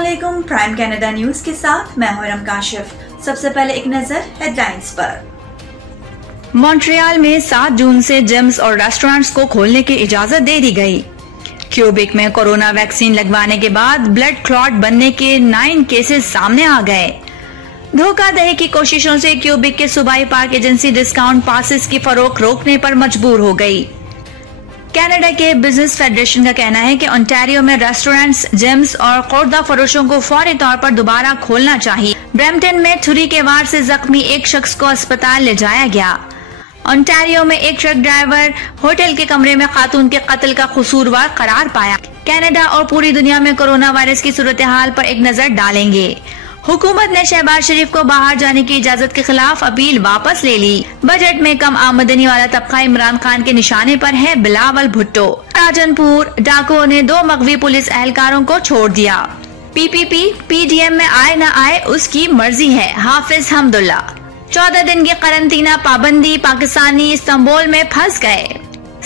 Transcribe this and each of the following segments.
अस्सलामुअलैकुम। Prime Canada news के साथ मैं हूं रम काशिफ। सबसे पहले एक नजर हेडलाइंस पर। मॉन्ट्रियल में 7 जून से जिम्स और रेस्टोरेंट्स को खोलने की इजाजत दे दी गई। क्यूबेक में कोरोना वैक्सीन लगवाने के बाद ब्लड क्लॉट बनने के 9 केसेस सामने आ गए। धोखाधड़ी की कोशिशों से क्यूबेक के सूबाई पार्क एजेंसी डिस्काउंट पासेस की फरोख्त रोकने पर मजबूर हो गई। कनाडा के बिजनेस फेडरेशन का कहना है कि ओंटारियो में रेस्टोरेंट्स, जिम्स और खुर्दा फरोशों को फौरी तौर पर दोबारा खोलना चाहिए। ब्रैम्पटन में छुरी के वार से जख्मी एक शख्स को अस्पताल ले जाया गया। ओंटारियो में एक ट्रक ड्राइवर होटल के कमरे में खातून के कत्ल का कसूरवार करार पाया। कनाडा और पूरी दुनिया में कोरोना वायरस की सूरत हाल पर एक नजर डालेंगे। हुकूमत ने शहबाज शरीफ को बाहर जाने की इजाजत के खिलाफ अपील वापस ले ली। बजट में कम आमदनी वाला तबका इमरान खान के निशाने पर है बिलावल भुट्टो। राजनपुर डाकुओं ने 2 मगवी पुलिस एहलकारों को छोड़ दिया। पीपीपी पीडीएम में आए न आए उसकी मर्जी है, हाफिज हमदुल्ला। 14 दिन की करंतना पाबंदी, पाकिस्तानी इस्तांबुल में फंस गए।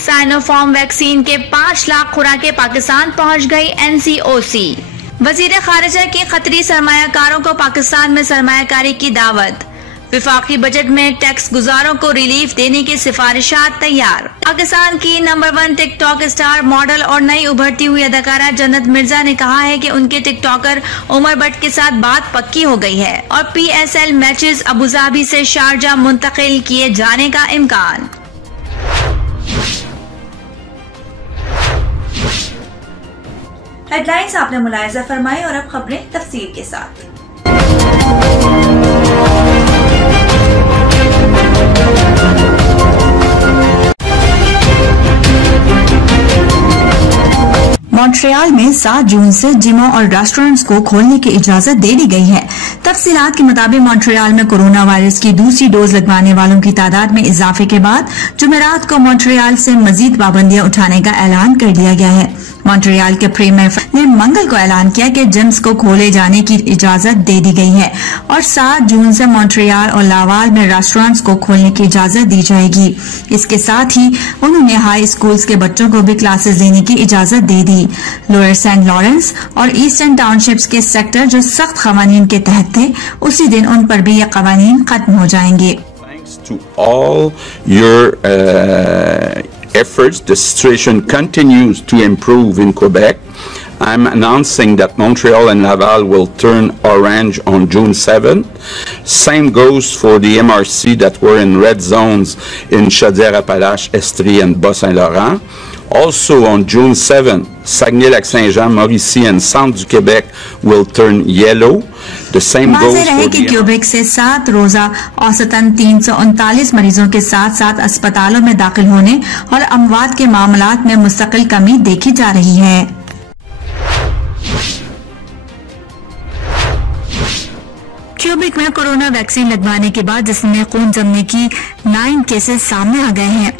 साइनोफार्म वैक्सीन के 5 लाख खुराकें पाकिस्तान पहुंच गई। एनसीओसी वजीर खारिजा की खतरी सरमायाकारों को पाकिस्तान में सरमायाकारी की दावत। विफाकी बजट में टैक्स गुजारों को रिलीफ देने की सिफारिशात तैयार। पाकिस्तान की नंबर 1 टिकटॉक स्टार, मॉडल और नई उभरती हुई अदाकारा जन्नत मिर्जा ने कहा है कि उनके टिकटॉकर उमर भट्ट के साथ बात पक्की हो गई है और पीएसएल मैचेस अबुधाबी से शारजा मुंतकिल किए जाने का इम्कान। हेडलाइंस आपने मुलाहिजा फरमाई और अब खबरें तफसील के साथ। मॉन्ट्रियल में 7 जून से जिमों और रेस्टोरेंट्स को खोलने की इजाजत दे दी गई है। तफसीलात के मुताबिक मॉन्ट्रियल में कोरोना वायरस की दूसरी डोज लगवाने वालों की तादाद में इजाफे के बाद जुमेरात को मॉन्ट्रियल से मजीद पाबंदियां उठाने का ऐलान कर दिया गया है। मॉन्ट्रियल के प्रीमियर ने मंगल को ऐलान किया कि जिम्स को खोले जाने की इजाजत दे दी गई है और 7 जून से मॉन्ट्रियल और लावाल में रेस्टोरेंट्स को खोलने की इजाजत दी जाएगी। इसके साथ ही उन्होंने हाई स्कूल्स के बच्चों को भी क्लासेस लेने की इजाजत दे दी। लोअर सेंट लॉरेंस और ईस्टर्न टाउनशिप्स के सेक्टर जो सख्त कवानीन के तहत थे, उसी दिन उन पर भी ये कवानीन खत्म हो जाएंगे। To all your efforts, the situation continues to improve in Quebec. I'm announcing that Montreal and Laval will turn orange on June 7th. Same goes for the MRC that were in red zones in Chaudière-Appalaches, Estrie and Bas-Saint-Laurent. Also on June 7th, Saguenay-Lac-Saint-Jean, Mauricie and Centre du Québec will turn yellow. The same goes for the Quebec से 7 रोजा औसतन 339 मरीजों के साथ साथ अस्पतालों में दाखिल होने और अमवात के मामलात में मुस्तकिल कमी देखी जा रही है। क्यूबेक में कोरोना वैक्सीन लगवाने के बाद जिसमें खून जमने की 9 केसेस सामने आ गए हैं।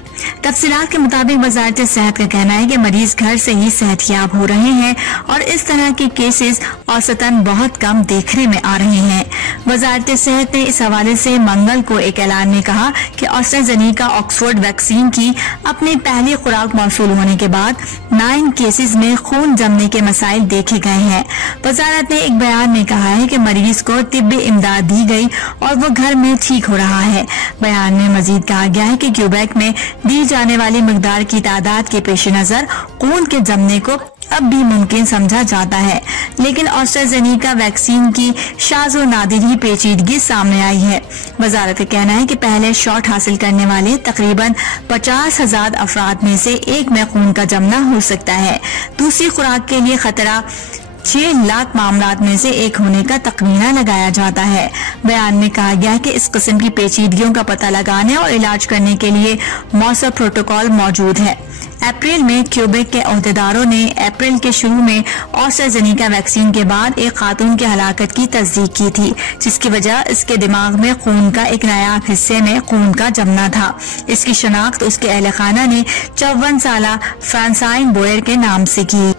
तफसीलात के मुताबिक वजारत सेहत का कहना है कि मरीज घर से ही सेहतयाब हो रहे हैं और इस तरह के केसेस औसतन बहुत कम देखने में आ रहे हैं। वजारत सेहत ने इस हवाले से मंगल को एक ऐलान में कहा कि एस्ट्राजेनेका ऑक्सफोर्ड वैक्सीन की अपनी पहली खुराक मौसूल होने के बाद 9 केसेस में खून जमने के मसाइल देखे गए हैं। वजारत ने एक बयान में कहा है कि मरीज को तिब्बी इमदाद दी गई और वो घर में ठीक हो रहा है। बयान में मजीद कहा गया है कि क्यूबेक में दी जाने वाली मिकदार की तादाद के पेश नजर खून के जमने को अब भी मुमकिन समझा जाता है, लेकिन एस्ट्राजेनेका वैक्सीन की शाज़ो नादिर ही पेचीदगी सामने आई है। वजारत का कहना है कि पहले शॉट हासिल करने वाले तकरीबन 50,000 अफराद में से एक में खून का जमना हो सकता है। दूसरी खुराक के लिए खतरा 6 लाख मामलात में से एक होने का तखमीना लगाया जाता है। बयान में कहा गया है कि इस किस्म की पेचीदगियों का पता लगाने और इलाज करने के लिए मौसर प्रोटोकॉल मौजूद है। अप्रैल में क्यूबेक के अहदेदारों ने अप्रैल के शुरू में एस्ट्राजेनेका वैक्सीन के बाद एक खातून की हलाकत की तस्दीक की थी, जिसकी वजह इसके दिमाग में खून का एक नायाब हिस्से में खून का जमना था। इसकी शनाख्त उसके अहल खाना ने 54 साला फ्रांसाइन बोयर के नाम से की।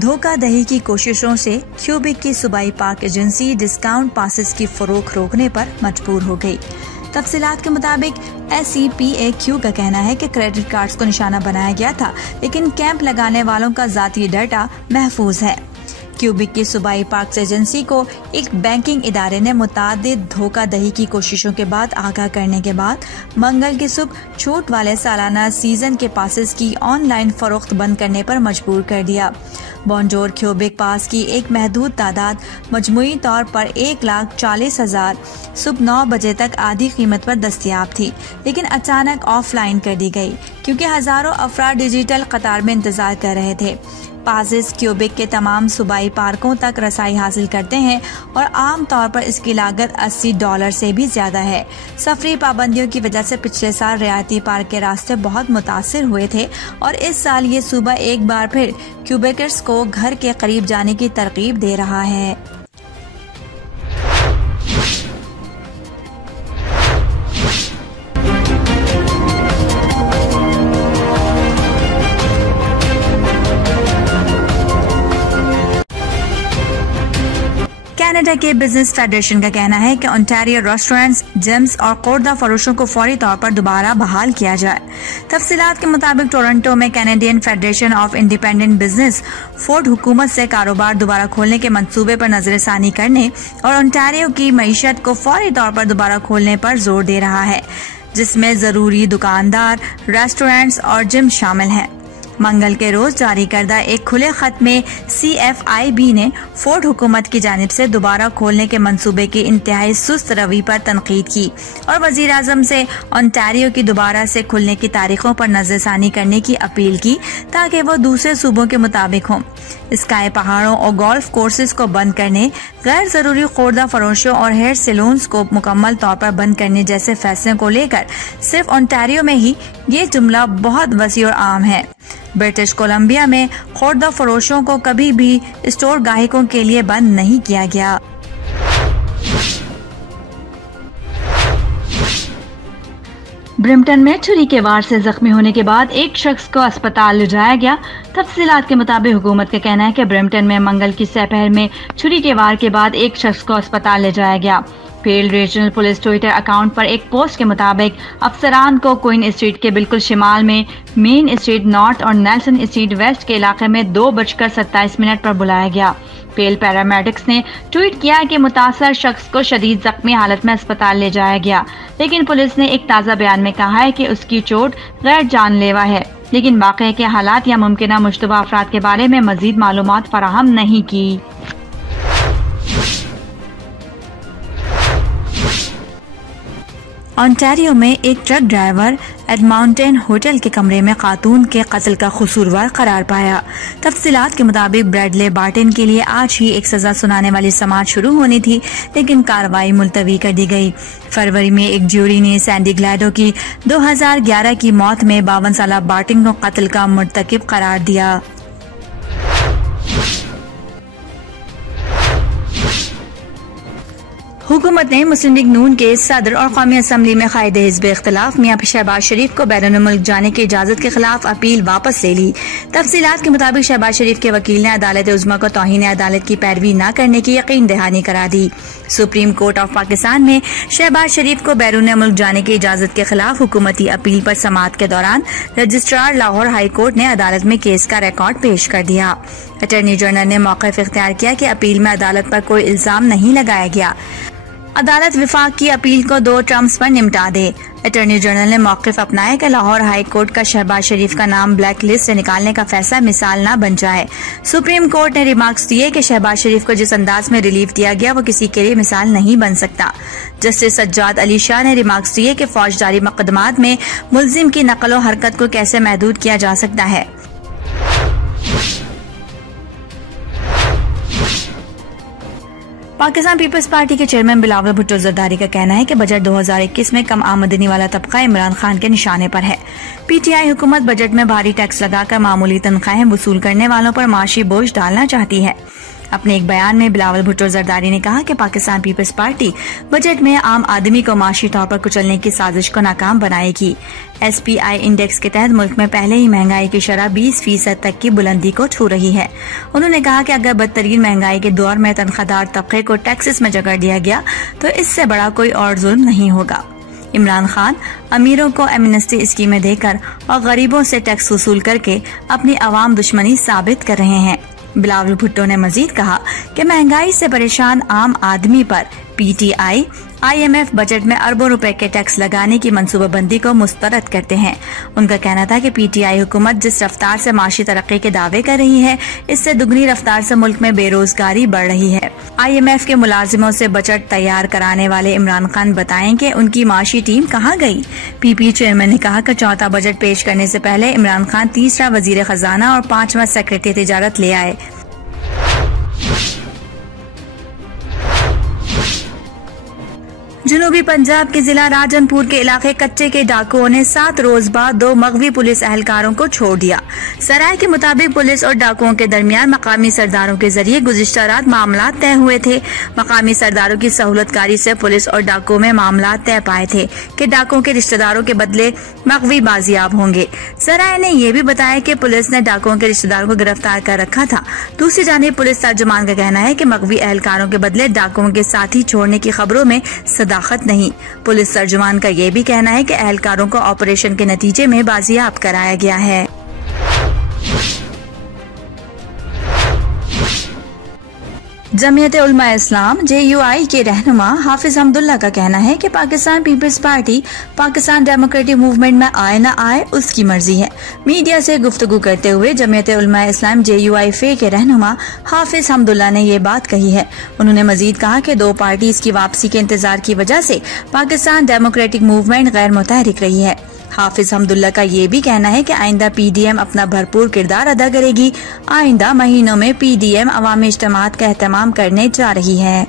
धोखाधड़ी की कोशिशों से क्यूबेक की सूबाई पार्क एजेंसी डिस्काउंट पासेस की फरोख्त रोकने पर मजबूर हो गई। तफसीलात के मुताबिक SCPAQ का कहना है कि क्रेडिट कार्ड्स को निशाना बनाया गया था, लेकिन कैंप लगाने वालों का जाती डाटा महफूज है। क्यूबिक की सूबाई पार्क्स एजेंसी को एक बैंकिंग इदारे ने मुतादिद धोखाधड़ी की कोशिशों के बाद आगाह करने के बाद मंगल की सुबह छूट वाले सालाना सीजन के पासेस की ऑनलाइन फरोख्त बंद करने पर मजबूर कर दिया। बॉन्जोर क्यूबिक पास की एक महदूद तादाद मजमूई तौर पर 1,40,000 सुबह 9 बजे तक आधी कीमत पर दस्तयाब थी, लेकिन अचानक ऑफलाइन कर दी गई क्योंकि हजारों अफराद डिजिटल कतार में इंतजार कर रहे थे। पासेस क्यूबिक के तमाम सूबाई पार्कों तक रसाई हासिल करते हैं और आम तौर पर इसकी लागत $80 से भी ज्यादा है। सफरी पाबंदियों की वजह से पिछले साल रियायती पार्क के रास्ते बहुत मुतासिर हुए थे और इस साल ये सूबा एक बार फिर क्यूबिकर्स को घर के करीब जाने की तरकीब दे रहा है। कनाडा के बिजनेस फेडरेशन का कहना है कि ओंटारियो रेस्टोरेंट्स, जिम्स और खुर्दा फरोशों को फौरी तौर पर दोबारा बहाल किया जाए। तफसीलात के मुताबिक टोरंटो में Canadian federation of independent business Ford हुकूमत से कारोबार दोबारा खोलने के मंसूबे पर नजरसानी करने और ओंटारियो की मईशत को फौरी तौर पर दोबारा खोलने पर जोर दे रहा है, जिसमें जरूरी दुकानदार, रेस्टोरेंट्स और जिम शामिल हैं। मंगल के रोज जारी करदा एक खुले खत में CFIB ने फोर्ड हुकूमत की जानिब से दोबारा खोलने के मंसूबे की इंतहाई सुस्त रवि पर तनकीद की और वजीर आजम से ओंटारियो की दोबारा से खुलने की तारीखों पर नजरसानी करने की अपील की ताकि वो दूसरे सूबों के मुताबिक हों। स्काई पहाड़ों और गोल्फ कोर्सेज को बंद करने, गैर जरूरी खुर्दा फरोशों और हेयर सैलून्स को मुकम्मल तौर पर बंद करने जैसे फैसलों को लेकर सिर्फ ओंटारियो में ही ये जुमला बहुत वसी और आम है। ब्रिटिश कोलंबिया में खुर्दा फरोशों को कभी भी स्टोर गाहकों के लिए बंद नहीं किया गया। ब्रिम्पटन में छुरी के वार से जख्मी होने के बाद एक शख्स को अस्पताल ले जाया गया। तफसीलात के मुताबिक हुकूमत का कहना है कि ब्रिम्पटन में मंगल की दोपहर में छुरी के वार के बाद एक शख्स को अस्पताल ले जाया गया। Field regional police Twitter account पर एक पोस्ट के मुताबिक अफसरान को क्वीन स्ट्रीट के बिल्कुल शिमाल में मेन स्ट्रीट नॉर्थ और नेल्सन स्ट्रीट वेस्ट के इलाके में 2:27 पर बुलाया गया। पेल पैरामेडिक्स ने ट्वीट किया कि मुतासर शख्स को शदीद जख्मी हालत में अस्पताल ले जाया गया, लेकिन पुलिस ने एक ताज़ा बयान में कहा है कि उसकी चोट गैर जानलेवा है, लेकिन वाक़े के हालात या मुमकिना मुश्तबा अफराद के बारे में मजीद मालूमात फराहम नहीं की। ओंटारियो में एक ट्रक ड्राइवर एडमाउंटेन होटल के कमरे में खातून के कत्ल का कसूरवार करार पाया। तफसीलात के मुताबिक ब्रैडले बार्टन के लिए आज ही एक सजा सुनाने वाली समाअत शुरू होनी थी, लेकिन कार्रवाई मुलतवी कर दी गई। फरवरी में एक ज्यूरी ने सैंडी ग्लैडो की 2011 की मौत में 52 साला बार्टन को कत्ल का मुर्तकिब करार दिया। हुकूमत ने मुस्लिम लीग नून के सदर और कौमी असम्बली में कायदे हिज़्ब इख्तिलाफ मियां शहबाज शरीफ को बैरून मुल्क जाने की इजाजत के खिलाफ अपील वापस ले ली। तफसीलात के मुताबिक शहबाज शरीफ के वकील ने अदालत उज़्मा को तौहीन अदालत की पैरवी न करने की यकीन दहानी करा दी। सुप्रीम कोर्ट ऑफ पाकिस्तान में शहबाज शरीफ को बैरून मुल्क जाने की इजाजत के खिलाफ हुकूमती अपील पर समाअत के दौरान रजिस्ट्रार लाहौर हाई कोर्ट ने अदालत में केस का रिकॉर्ड पेश कर दिया। अटॉर्नी जनरल ने मौक़िफ़ इख्तियार किया कि अपील में अदालत पर कोई इल्जाम नहीं लगाया गया। अदालत विफाक की अपील को 2 टर्म्स पर निपटा दे। अटॉर्नी जनरल ने मौक़िफ़ अपनाया कि लाहौर हाई कोर्ट का शहबाज शरीफ का नाम ब्लैक लिस्ट से निकालने का फैसला मिसाल न बन जाए। सुप्रीम कोर्ट ने रिमार्क्स दिए कि शहबाज शरीफ को जिस अंदाज में रिलीफ दिया गया वो किसी के लिए मिसाल नहीं बन सकता। जस्टिस सज्जाद अली शाह ने रिमार्क्स दिए कि फौजदारी मुकदमात में मुल्जिम की नकल व हरकत को कैसे महदूद किया जा सकता है। पाकिस्तान पीपल्स पार्टी के चेयरमैन बिलावल भुट्टो जरदारी का कहना है कि बजट 2021 में कम आमदनी वाला तबका इमरान खान के निशाने पर है। PTI हुकूमत बजट में भारी टैक्स लगाकर मामूली तनख्वाहें वसूल करने वालों पर माशी बोझ डालना चाहती है। अपने एक बयान में बिलावल भुट्टो जरदारी ने कहा कि पाकिस्तान पीपल्स पार्टी बजट में आम आदमी को माशी तौर पर कुचलने की साजिश को नाकाम बनाएगी। SPI इंडेक्स के तहत मुल्क में पहले ही महंगाई की शरह 20% तक की बुलंदी को छू रही है। उन्होंने कहा कि अगर बदतरीन महंगाई के दौर में तनख्वाहदार तबके को टैक्सेस में जकड़ दिया गया तो इससे बड़ा कोई और जुल्म नहीं होगा। इमरान खान अमीरों को एमनेस्टी स्कीमें देकर और गरीबों से टैक्स वसूल करके अपनी आवाम दुश्मनी साबित कर रहे हैं। बिलावल भुट्टो ने मजीद कहा कि महंगाई से परेशान आम आदमी पर पीटीआई IMF बजट में अरबों रुपए के टैक्स लगाने की मंसूबाबंदी को मुस्तरद करते हैं। उनका कहना था कि पीटीआई हुकूमत जिस रफ्तार से माशी तरक्की के दावे कर रही है, इससे दुगनी रफ्तार से मुल्क में बेरोजगारी बढ़ रही है। IMF के मुलाजिमों से बजट तैयार कराने वाले इमरान खान बताएं कि उनकी माशी टीम कहाँ गई। PP चेयरमैन ने कहा कि चौथा बजट पेश करने से पहले इमरान खान तीसरा वजीर खजाना और 5वां सेक्रेटरी तिजारत ले आए। जनूबी पंजाब के जिला राजनपुर के इलाके कच्चे के डाकुओं ने 7 रोज बाद 2 मगवी पुलिस एहलकारों को छोड़ दिया। सराय के मुताबिक पुलिस और डाकुओं के दरमियान मकामी सरदारों के जरिए गुज़िश्ता रात मामला तय हुए थे। मकामी सरदारों की सहूलतकारी से पुलिस और डाकुओं में मामला तय पाए थे कि डाकुओं के रिश्तेदारों के बदले मगवी बाजियाब होंगे। सराय ने यह भी बताया कि पुलिस ने डाकुओं के रिश्तेदारों को गिरफ्तार कर रखा था। दूसरी जानिब पुलिस तर्जुमान का कहना है कि मगवी एहलकारों के बदले डाकुओं के साथी छोड़ने की खबरों में सदाकत नहीं। पुलिस तर्जुमान का यह भी कहना है कि एहलकारों को ऑपरेशन के नतीजे में बाजियाब कराया गया है। जमीयत उलमा इस्लाम JUI के रहनुमा हाफिज हमदुल्ला का कहना है कि Pakistan Peoples Party Pakistan Democratic Movement में आए न आए उसकी मर्जी है। मीडिया से गुफ्तगू करते हुए जमीयत उलमा इस्लाम JUI फे के रहनुमा हाफिज हमदुल्ला ने ये बात कही है। उन्होंने मजीद कहा कि 2 पार्टीज की वापसी के इंतजार की वजह से पाकिस्तान डेमोक्रेटिक मूवमेंट गैर मुतहरिक रही है। हाफिज हमदुल्ला का ये भी कहना है कि आइंदा PDM अपना भरपूर किरदार अदा करेगी। आइंदा महीनों में PDM अवामी इज्तिमात का एहतमाम करने जा रही है।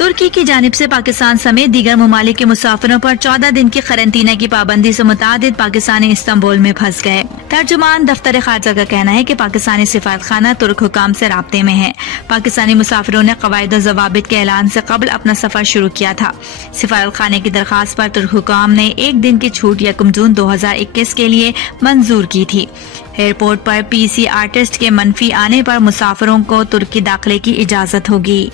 तुर्की की जानिब से पाकिस्तान समेत दीगर ममालिक के मुसाफिरों पर 14 दिन की खरंतीना की पाबंदी से मुतादिद पाकिस्तानी इस्तांबुल में फंस गए। तर्जुमान दफ्तर खारजा का कहना है कि पाकिस्तानी सिफारत खाना तुर्क हुकाम से राब्ते में है। पाकिस्तानी मुसाफिरों ने कवायद और जवाबित के ऐलान से कबल अपना सफर शुरू किया था। सिफारत खाने की दरखास्त पर तुर्क हुकाम ने 1 दिन की छूट 1 जून 2021 के लिए मंजूर की थी। एयरपोर्ट पर PCR टेस्ट के मनफी आने पर मुसाफिरों को तुर्की दाखिले की इजाजत होगी।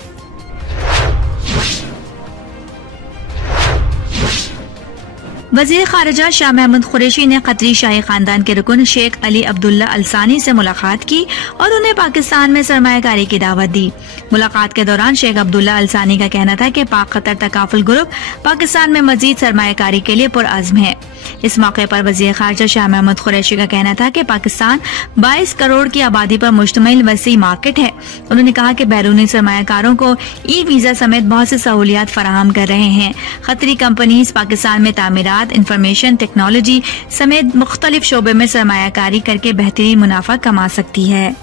वज़ीर खारिजा शाह महमूद कुरैशी ने कतरी शाही खानदान के रुकन शेख अली अब्दुल्ला अलसानी से मुलाकात की और उन्हें पाकिस्तान में सरमायाकारी की दावत दी। मुलाकात के दौरान शेख अब्दुल्ला अलसानी का कहना था कि पाक कतर तकाफुल ग्रुप पाकिस्तान में मजीद सरमायाकारी के लिए पुरअज़्म है। इस मौके पर वज़ीर खारिजा शाह महमूद कुरैशी का कहना था कि पाकिस्तान 22 करोड़ की आबादी पर मुश्तमिल वसी मार्केट है। उन्होंने कहा कि बैरूनी सरमायाकारों को वीज़ा समेत बहुत सी सहूलियात फराहम कर रहे हैं। खतरी कंपनीज पाकिस्तान में तामीरात, इंफॉर्मेशन टेक्नोलॉजी समेत मुख्तलिफ शोबे में सरमायाकारी करके बेहतरीन मुनाफा कमा सकती है।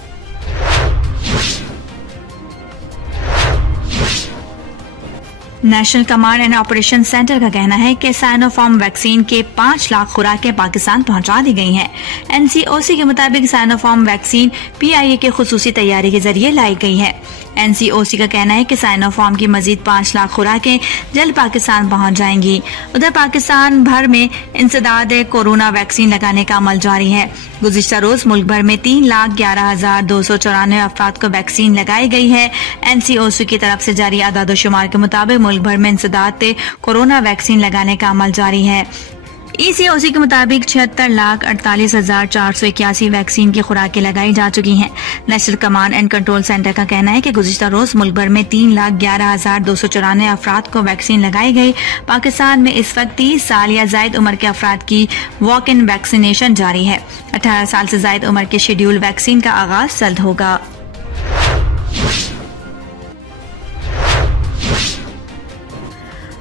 National command and operation centre का कहना है कि साइनोफार्म वैक्सीन के 5 लाख खुराकें पाकिस्तान पहुंचा दी गई हैं। NCOC के मुताबिक साइनोफार्म वैक्सीन PIA के खुसूसी तैयारी के जरिए लाई गई है। NCOC का कहना है कि साइनोफार्म की मजीद 5 लाख खुराकें जल्द पाकिस्तान पहुंच जाएंगी। उधर पाकिस्तान भर में इंसदाद कोरोना वैक्सीन लगाने का अमल जारी है। गुज़िश्ता रोज मुल्क भर में 3,11,294 अफराद को वैक्सीन लगाई गई है। NCOC की तरफ से जारी आदाद-ओ-शुमार के मुताबिक मुल्क भर में इंसदाद कोरोना वैक्सीन लगाने का अमल जारी है। ECOC के मुताबिक 76,48,481 वैक्सीन की खुराकें लगाई जा चुकी हैं। National command and control centre का कहना है कि गुज़िश्ता रोज मुल्क भर में 3,11,294 अफराद को वैक्सीन लगाई गई। पाकिस्तान में इस वक्त 30 साल या जायद उम्र के अफराद की वॉक इन वैक्सीनेशन जारी है। 18 साल से जायद उम्र के शेड्यूल वैक्सीन का आगाज जल्द होगा।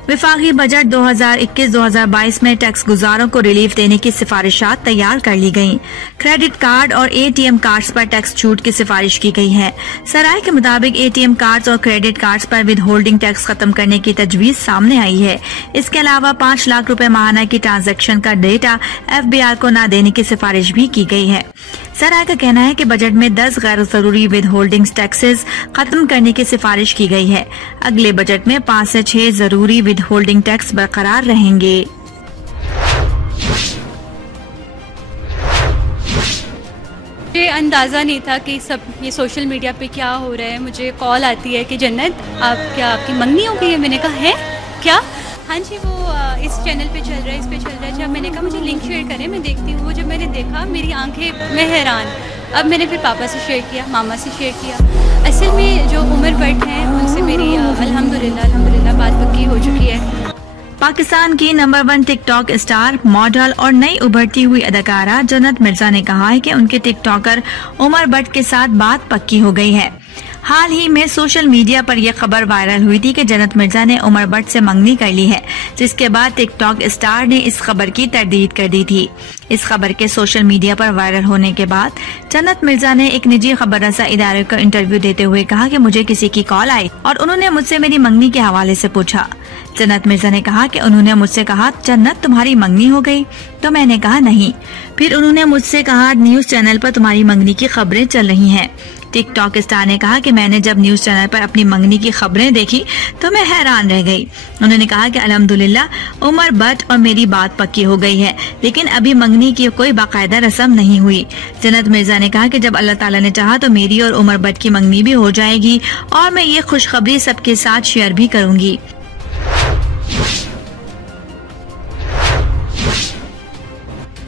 विफाकी बजट 2021-2022 में टैक्स गुजारों को रिलीफ देने की सिफारिशात तैयार कर ली गयी। क्रेडिट कार्ड और ATM कार्ड्स पर टैक्स छूट की सिफारिश की गई है। सराय के मुताबिक ATM कार्ड्स और क्रेडिट कार्ड्स पर विद होल्डिंग टैक्स खत्म करने की तजवीज सामने आई है। इसके अलावा 5 लाख रुपए माहाना की ट्रांजैक्शन का डेटा FBR को न देने की सिफारिश भी की गई है। सराय का कहना है कि बजट में 10 गैर जरूरी विद होल्डिंग्स टैक्सेस खत्म करने की सिफारिश की गई है। अगले बजट में 5 से 6 जरूरी विद होल्डिंग टैक्स बरकरार रहेंगे। मुझे अंदाज़ा नहीं था कि सब ये सोशल मीडिया पे क्या हो रहा है। मुझे कॉल आती है कि जन्नत आपकी मंगनी हो गई है। मैंने कहा है क्या? हाँ जी, वो इस चैनल पे चल रहा है, इस पे चल रहा है। जब मैंने कहा मुझे लिंक शेयर करें, मैं देखती हूँ। वो जब मैंने देखा मेरी आंखें में हैरान। अब मैंने फिर पापा से शेयर किया, मामा से शेयर किया। असल में जो उमर भट्ट हैं उनसे मेरी अल्हम्दुलिल्लाह बात पक्की हो चुकी है। पाकिस्तान की नंबर 1 टिकटॉक स्टार, मॉडल और नई उभरती हुई अदाकारा जन्नत मिर्जा ने कहा है कि उनके टिकटॉकर उमर भट्ट के साथ बात पक्की हो गई है। हाल ही में सोशल मीडिया पर यह खबर वायरल हुई थी कि जन्नत मिर्जा ने उमर भट्ट से मंगनी कर ली है, जिसके बाद टिकटॉक स्टार ने इस खबर की तरदीद कर दी थी। इस खबर के सोशल मीडिया पर वायरल होने के बाद जन्नत मिर्जा ने एक निजी खबर रसा इदारे को इंटरव्यू देते हुए कहा कि मुझे किसी की कॉल आई और उन्होंने मुझसे मेरी मंगनी के हवाले से पूछा। जन्नत मिर्जा ने कहा कि उन्होंने मुझसे कहा, जन्नत तुम्हारी मंगनी हो गई? तो मैंने कहा नहीं। फिर उन्होंने मुझसे कहा, न्यूज चैनल पर तुम्हारी मंगनी की खबरें चल रही हैं। टिकटॉक स्टार ने कहा कि मैंने जब न्यूज चैनल पर अपनी मंगनी की खबरें देखी तो मैं हैरान रह गई। उन्होंने कहा कि अल्हम्दुलिल्लाह उमर भट्ट और मेरी बात पक्की हो गई है, लेकिन अभी मंगनी की कोई बाकायदा रस्म नहीं हुई। जन्नत मिर्जा ने कहा कि जब अल्लाह ताला ने चाहा तो मेरी और उमर भट्ट की मंगनी भी हो जाएगी और मैं ये खुशखबरी सबके साथ शेयर भी करूंगी।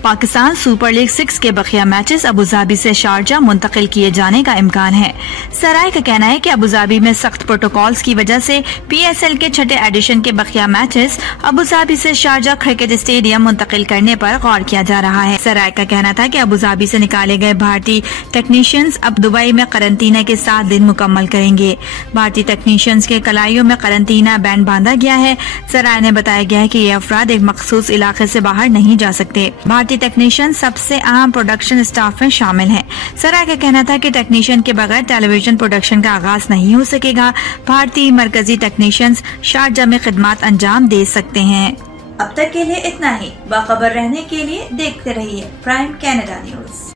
पाकिस्तान सुपर लीग 6 के बकिया मैचेस अबुधाबी से शारजा मुंतकिल किए जाने का इम्कान है। सराय का कहना है कि अबुधाबी में सख्त प्रोटोकॉल्स की वजह से PSL के छठे एडिशन के बकिया मैचेस अबुधाबी से शारजा क्रिकेट स्टेडियम मुंतकिल करने पर गौर किया जा रहा है। सराय का कहना था कि अबुधाबी से निकाले गए भारतीय टेक्नीशियंस अब दुबई में करंतना के 7 दिन मुकम्मल करेंगे। भारतीय टेक्नीशियंस के कलाइयों में करंतना बैंड बांधा गया है। सराय ने बताया गया है कि ये अफराद एक मखसूस इलाके से बाहर नहीं जा सकते। भारतीय टेक्नीशियन सबसे अहम प्रोडक्शन स्टाफ में शामिल हैं। सराय का कहना था कि टेक्नीशियन के बगैर टेलीविजन प्रोडक्शन का आगाज नहीं हो सकेगा। भारतीय मरकजी टेक्नीशियंस शारजा में खिदमत अंजाम दे सकते हैं। अब तक के लिए इतना ही। बाखबर रहने के लिए देखते रहिए प्राइम कनाडा न्यूज।